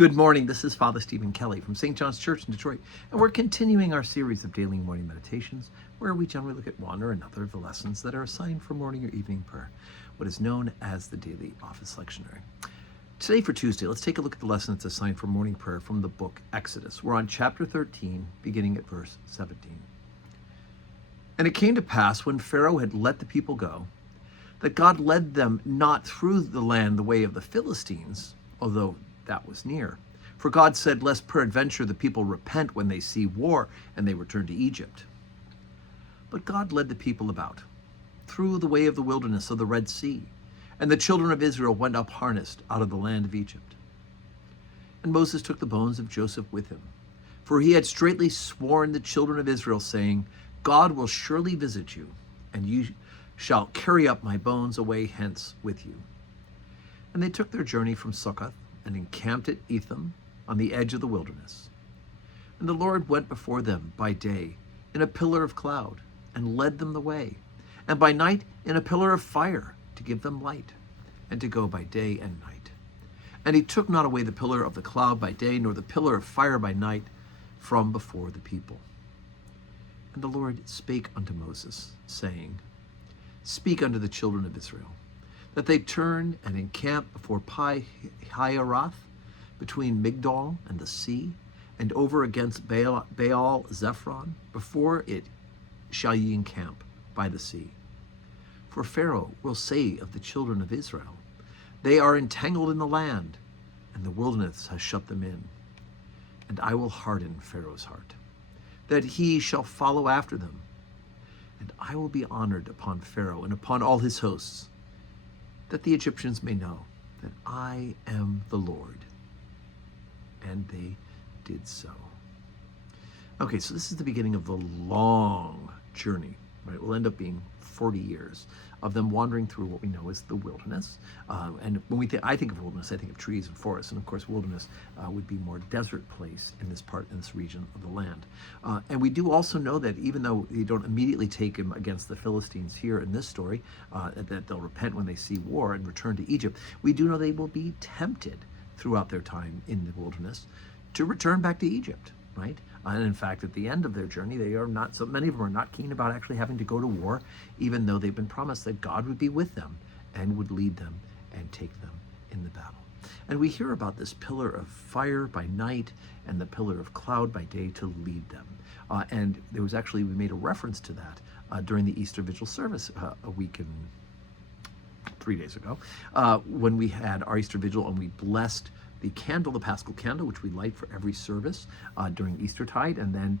Good morning. This is Father Stephen Kelly from St. John's Church in Detroit, and we're continuing our series of daily morning meditations where we generally look at one or another of the lessons that are assigned for morning or evening prayer, what is known as the daily office lectionary. Today for Tuesday, let's take a look at the lesson that's assigned for morning prayer from the book Exodus. We're on chapter 13, beginning at verse 17. And it came to pass when Pharaoh had let the people go, that God led them not through the land the way of the Philistines, although that was near. For God said, lest peradventure the people repent when they see war, and they return to Egypt. But God led the people about, through the way of the wilderness of the Red Sea, and the children of Israel went up harnessed out of the land of Egypt. And Moses took the bones of Joseph with him, for he had straitly sworn the children of Israel, saying, God will surely visit you, and you shall carry up my bones away hence with you. And they took their journey from Succoth, and encamped at Etham on the edge of the wilderness. And the Lord went before them by day in a pillar of cloud, and led them the way, and by night in a pillar of fire to give them light, and to go by day and night. And he took not away the pillar of the cloud by day, nor the pillar of fire by night from before the people. And the Lord spake unto Moses, saying, Speak unto the children of Israel, that they turn and encamp before Pi-hahiroth, between Migdol and the sea, and over against Baal-zephon. Before it shall ye encamp by the sea. For Pharaoh will say of the children of Israel, They are entangled in the land, and the wilderness has shut them in. And I will harden Pharaoh's heart, that he shall follow after them. And I will be honored upon Pharaoh and upon all his hosts, that the Egyptians may know that I am the Lord. And they did so. Okay, so this is the beginning of the long journey, right? It will end up being 40 years of them wandering through what we know as the wilderness. And when I think of wilderness, I think of trees and forests. And of course, wilderness would be more desert place in this region of the land. And we do also know that even though you don't immediately take him against the Philistines here in this story, that they'll repent when they see war and return to Egypt, we do know they will be tempted throughout their time in the wilderness to return back to Egypt, right? And in fact, at the end of their journey, so many of them are not keen about actually having to go to war, even though they've been promised that God would be with them and would lead them and take them in the battle. And we hear about this pillar of fire by night and the pillar of cloud by day to lead them. And there was actually, we made a reference to that during the Easter Vigil service a week and 3 days ago, when we had our Easter Vigil and we blessed the candle, the Paschal candle, which we light for every service during Eastertide, and then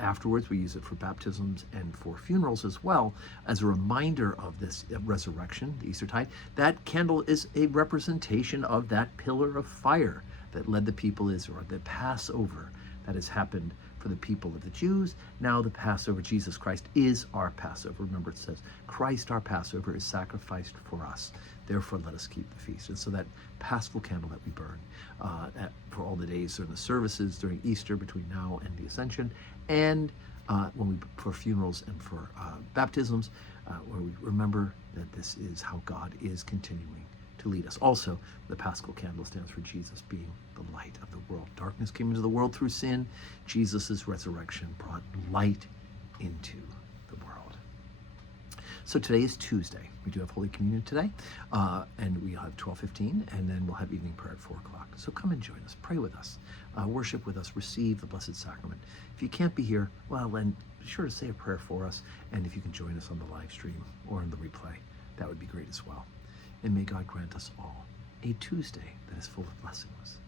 afterwards we use it for baptisms and for funerals as well, as a reminder of this resurrection, the Eastertide. That candle is a representation of that pillar of fire that led the people Israel, the Passover that has happened for the people of the Jews. Now the Passover, Jesus Christ is our Passover. Remember, it says, Christ our Passover is sacrificed for us. Therefore, let us keep the feast. And so that Paschal candle that we burn for all the days during the services during Easter between now and the Ascension, and for funerals and for baptisms, where we remember that this is how God is continuing to lead us. Also, the Paschal candle stands for Jesus being the light of the world. Darkness came into the world through sin. Jesus' resurrection brought light into the world. So today is Tuesday. We do have Holy Communion today, and we'll have 12:15, and then we'll have evening prayer at 4 o'clock. So come and join us, pray with us, worship with us, receive the Blessed Sacrament. If you can't be here, well, then be sure to say a prayer for us, and if you can join us on the live stream or on the replay, that would be great as well. And may God grant us all a Tuesday that is full of blessings.